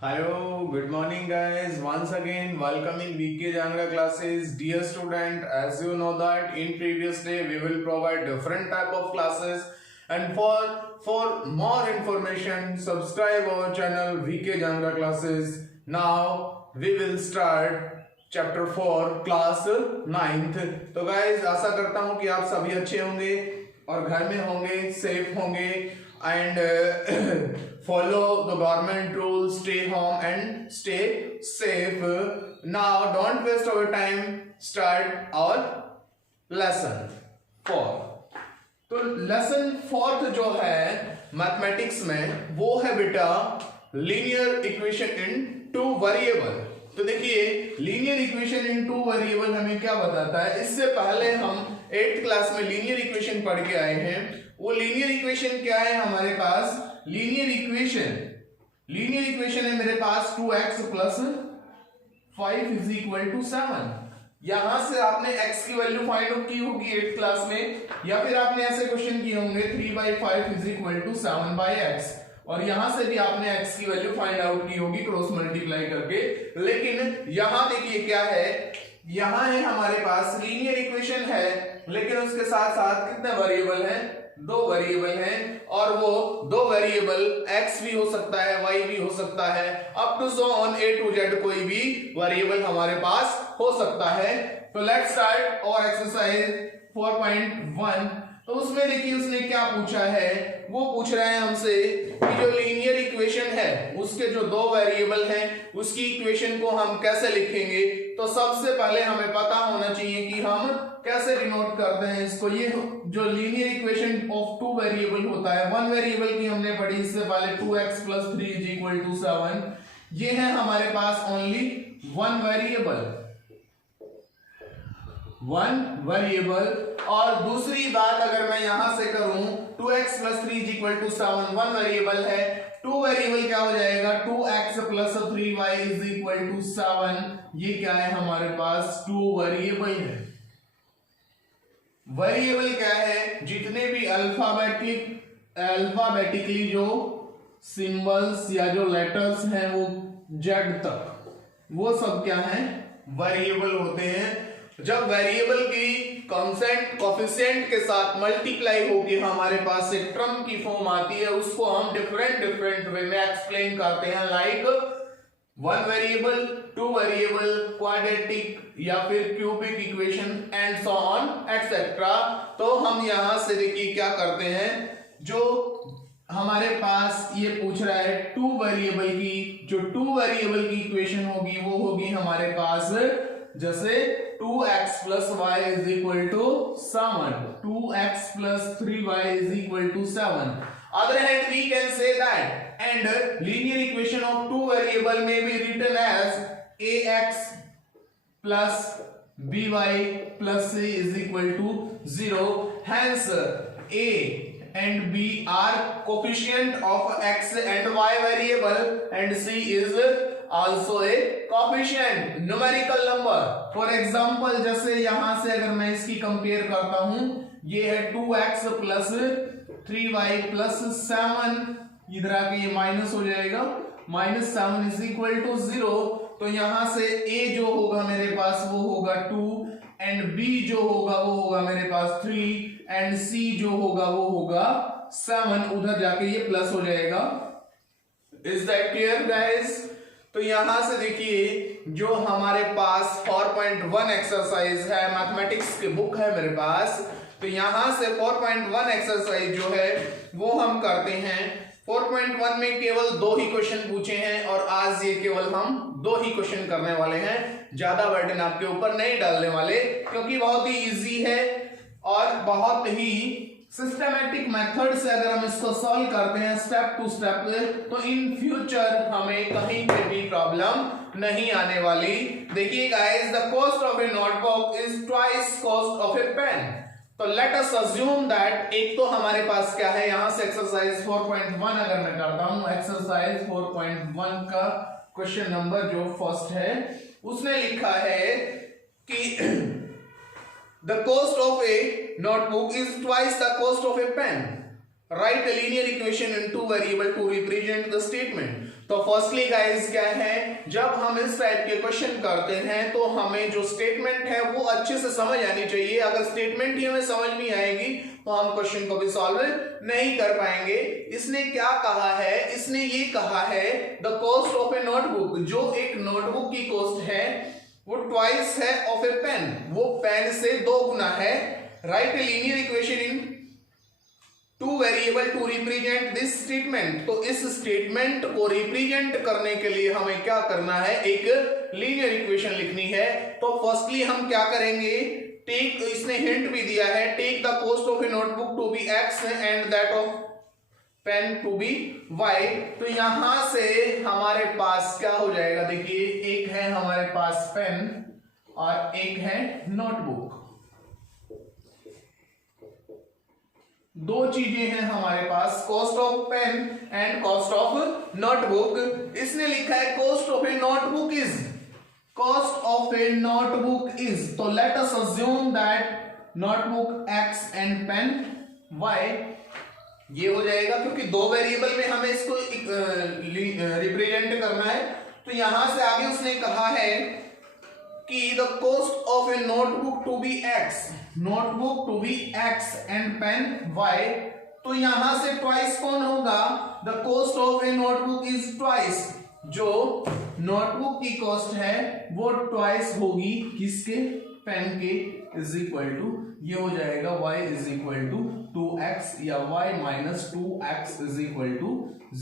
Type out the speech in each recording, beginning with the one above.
Hello, good morning guys. Once again, welcoming VK Jangra classes. Dear student, as you know that in previous day we will provide different type of classes, and for more information, subscribe our channel VK Jangra classes. Now we will start chapter 4 class 9th। तो guys आशा करता हूँ कि आप सभी अच्छे होंगे और घर में होंगे, सेफ होंगे and follow the government rule, stay home and stay safe. Now don't waste our time, start our lesson 4। तो लेसन 4 जो है मैथमेटिक्स में वो है बेटा लीनियर इक्वेशन इन टू वेरिएबल। तो देखिए लीनियर इक्वेशन इन टू वेरिएबल हमें क्या बताता है। इससे पहले हम 8th क्लास में लीनियर इक्वेशन पढ़ के आए हैं। वो लीनियर इक्वेशन क्या है हमारे पास? लीनियर इक्वेशन है मेरे पास 2x + 5 = 7। यहां से आपने x की वैल्यू फाइंड आउट की होगी 8th क्लास में, या फिर आपने ऐसे क्वेश्चन किए होंगे 3/5 = 7/x, और यहां से भी आपने x की वैल्यू फाइंड आउट की होगी क्रॉस मल्टीप्लाई करके। लेकिन यहां देखिए क्या है, यहां है हमारे पास लीनियर इक्वेशन है, लेकिन उसके साथ साथ कितने वेरिएबल हैं? 2 वेरिएबल हैं, और वो 2 वेरिएबल x भी हो सकता है, y भी हो सकता है, up to so on A to Z कोई भी वेरिएबल हमारे पास हो सकता है। तो लेट्स स्टार्ट और एक्सरसाइज 4.1। तो उसमें देखिए उसने क्या पूछा है, वो पूछ रहे हैं हमसे कि जो लीनियर इक्वेशन है उसके जो 2 वेरिएबल हैं उसकी इक्वेशन को हम कैसे लिखेंगे। तो सबसे पहले हमें पता होना चाहिए कि हम कैसे डिनोट करते हैं इसको। ये जो लीनियर इक्वेशन ऑफ 2 वेरिएबल होता है, 1 वेरिएबल की हमने पढ़ी इससे पहले 2x + 3 = 7। ये है हमारे पास ओनली 1 वेरिएबल। और दूसरी बात अगर मैं यहां से करूं 2x + 3 = 7, 1 वेरिएबल है, 2 वेरिएबल क्या हो जाएगा? 2x + 3y = 7। ये क्या है हमारे पास? 2 वेरिएबल है। वेरिएबल क्या है? जितने भी अल्फाबेटिकली जो सिंबल्स या जो लेटर्स हैं वो Z तक, वो सब क्या है? वेरिएबल होते हैं। जब वेरिएबल की कांस्टेंट कोफिशिएंट के साथ मल्टीप्लाई होके हमारे पास एक टर्म की फॉर्म आती है, उसको हम डिफरेंट वे में एक्सप्लेन करते हैं, लाइक 1 वेरिएबल, 2 वेरिएबल, क्वाड्रेटिक या फिर cubic equation and so on etcetera. तो हम यहां से देखिए क्या करते हैं, जो हमारे पास ये पूछ रहा है 2 वेरिएबल की, जो 2 वेरिएबल की इक्वेशन होगी वो होगी हमारे पास जैसे 2x + y = 7, 2x + 3y = 7. Other hand, we can say that, and linear equation of 2 variable may be written as ax plus by plus c = 0. Hence, a and b are coefficient of x and y variable, and c is also a coefficient numerical number. For example, जैसे यहां से अगर मैं इसकी compare करता हूं, ये है 2x + 3y + 7, इधर आके ये माइनस हो जाएगा, -7 = 0। तो यहां से a जो होगा मेरे पास वो होगा 2, एंड b जो होगा वो होगा मेरे पास 3, एंड c जो होगा वो होगा 7। उधर जाके ये प्लस हो जाएगा। Is that clear guys? तो यहां से देखिए जो हमारे पास 4.1 एक्सरसाइज है, मैथमेटिक्स की बुक है मेरे पास, तो यहां से 4.1 एक्सरसाइज जो है वो हम करते हैं। 4.1 में केवल 2 ही क्वेश्चन पूछे हैं, और आज ये केवल हम 2 ही क्वेश्चन करने वाले हैं, ज्यादा बर्डन आपके ऊपर नहीं डालने वाले, क्योंकि बहुत ही इजी है और बहुत ही सिस्टमैटिक मेथड से अगर हम इसको सॉल्व करते हैं स्टेप टू स्टेप, तो इन फ्यूचर हमें कहीं पे भी प्रॉब्लम नहीं आने वाली। देखिए guys, the cost of a notebook is twice cost of a pen. तो लेट अस अज्यूम दैट, एक तो हमारे पास क्या है, यहां से एक्सरसाइज 4.1 अगर मैं करता हूं, एक्सरसाइज 4.1 का क्वेश्चन नंबर जो फर्स्ट है, उसने लिखा है कि the cost of a notebook is twice the cost of a pen. Write a linear equation in 2 variable to represent the statement. तो फर्स्टली गाइस क्या है, जब हम इस टाइप के क्वेश्चन करते हैं तो हमें जो स्टेटमेंट है वो अच्छे से समझ आनी चाहिए। अगर स्टेटमेंट ही हमें समझ नहीं आएगी तो हम क्वेश्चन को भी सॉल्व नहीं कर पाएंगे। इसने क्या कहा है, इसने ये कहा है the cost of a notebook, जो एक नोटबुक की कॉस्ट है वो ट्वाइस है ऑफ ए पेन, वो पेन से 2 गुना है। Write a linear equation in 2 variable to represent this statement. तो इस स्टेटमेंट को रिप्रेजेंट करने के लिए हमें क्या करना है, एक लीनियर इक्वेशन लिखनी है। तो फर्स्टली हम क्या करेंगे, टेक, इसने हिंट भी दिया है, take the cost of a notebook to be x and that of pen to be y. तो यहां से हमारे पास क्या हो जाएगा, देखिए एक है हमारे पास पेन और एक है नोटबुक, 2 चीजें हैं हमारे पास, cost of pen and cost of notebook. इसने लिखा है cost of a notebook is, cost of a notebook is, तो let us assume that notebook X and pen Y, ये हो जाएगा क्योंकि 2 वेरिएबल में हमें इसको रिप्रेजेंट करना है। तो यहां से आगे उसने कहा है कि the cost of a notebook to be x, notebook to be x and pen y. तो यहां से ट्वाइस कौन होगा, the cost of a notebook is twice, जो नोटबुक की कॉस्ट है वो ट्वाइस होगी किसके, पेन के, इज इक्वल टू, ये हो जाएगा y is equal to 2x या y minus 2x is equal to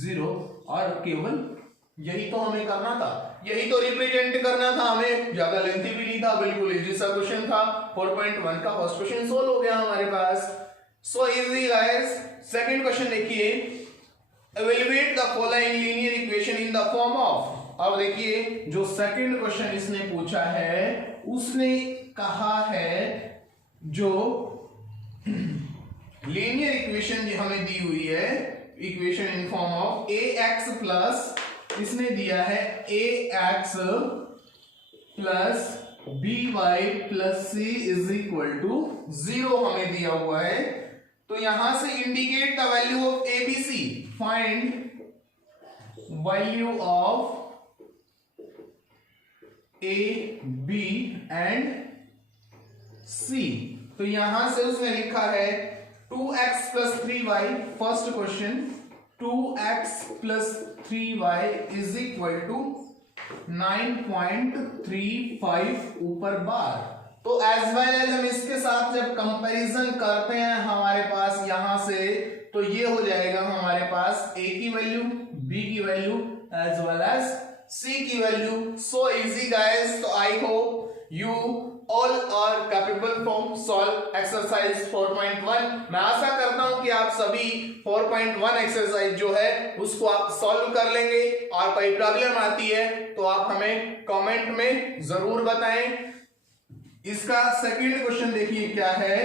0। और केवल यही तो हमें करना था, यही तो रिप्रेजेंट करना था हमें, ज्यादा लेंथी भी नहीं था, बिल्कुल इजी सा क्वेश्चन था। 4.1 का फर्स्ट क्वेश्चन सोल्व हो गया हमारे पास, so easy guys. Second question देखिए, evaluate the following linear equation in the form of. अब देखिए जो सेकंड क्वेश्चन इसने पूछा है, उसने कहा है जो लीनियर इक्वेशन हमें दी हुई है, equation in form of a x plus, इसने दिया है a x plus b y plus c is equal to 0 हमें दिया हुआ है। तो यहां से indicate the value of a b c, find value of a b and c. तो यहां से उसने लिखा है 2x plus 3y, first question 2x plus 3y is equal to 9.35 ऊपर बार। तो एज वेल एज हम इसके साथ जब कंपैरिजन करते हैं हमारे पास यहां से, तो ये हो जाएगा हमारे पास a की वैल्यू, b की value as well as c की वैल्यू। सो इजी गाइस, तो I hope you all are capable from solve exercise 4.1। मैं आशा करता हूं कि आप सभी 4.1 एक्सरसाइज जो है उसको आप सॉल्व कर लेंगे, और कोई प्रॉब्लम आती है तो आप हमें कमेंट में जरूर बताएं। इसका सेकंड क्वेश्चन देखिए क्या है,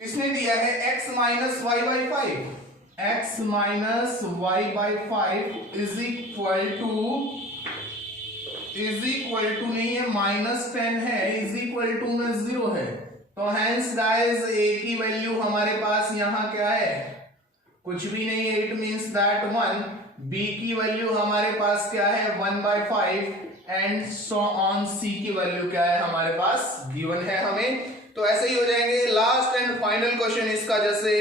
इसने दिया है x minus y by 5, x minus y by 5 is equal to नहीं है, -10 है, इज इक्वल टू में 0 है। तो हेंस गाइस a की वैल्यू हमारे पास यहां क्या है, कुछ भी नहीं है, इट मींस दैट 1। b की वैल्यू हमारे पास क्या है 1/5 एंड सो ऑन। c की वैल्यू क्या है हमारे पास गिवन है हमें। तो ऐसे ही हो जाएंगे। लास्ट एंड फाइनल क्वेश्चन इसका, जैसे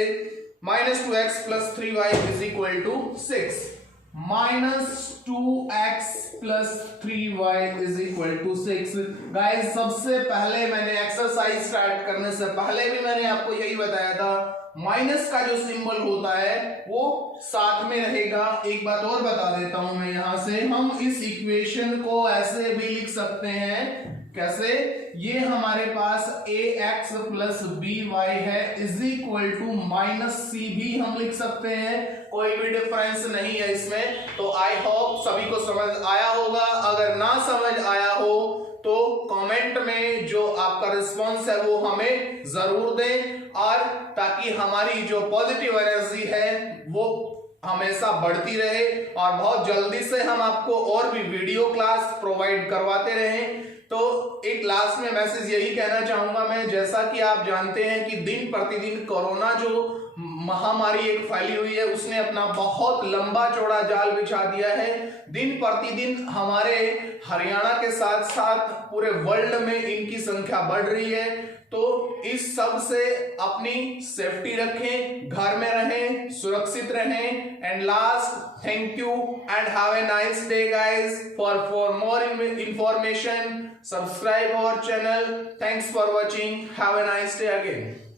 -2x plus 3y is equal to 6, -2x plus 3y is equal to 6। Guys सबसे पहले मैंने एक्सरसाइज स्टार्ट करने से पहले भी मैंने आपको यही बताया था, माइनस का जो सिंबल होता है वो साथ में रहेगा। एक बात और बता देता हूं मैं यहां से, हम इस इक्वेशन को ऐसे भी लिख सकते हैं, कैसे, ये हमारे पास ax प्लस by है इज इक्वल टू -c भी हम लिख सकते हैं, कोई भी डिफरेंस नहीं है इसमें। तो आई होप सभी को समझ आया होगा। अगर ना समझ आया हो तो कमेंट में जो आपका रिस्पांस है वो हमें जरूर दें, और ताकि हमारी जो पॉजिटिव एनर्जी है वो हमेशा बढ़ती रहे, और बहुत जल्दी से हम आपको और भी वीडियो क्लास प्रोवाइड करवाते रहें। तो एक लास्ट में मैसेज यही कहना चाहूंगा मैं, जैसा कि आप जानते हैं कि दिन प्रतिदिन कोरोना जो महामारी एक फैली हुई है, उसने अपना बहुत लंबा चौड़ा जाल बिछा दिया है। दिन प्रतिदिन हमारे हरियाणा के साथ साथ पूरे वर्ल्ड में इनकी संख्या बढ़ रही है। तो इस सब से अपनी सेफ्टी रखें, घर में रहें, सुरक्षित रहें। And last, thank you and have a nice day guys. For more information, subscribe our channel. Thanks for watching. Have a nice day again.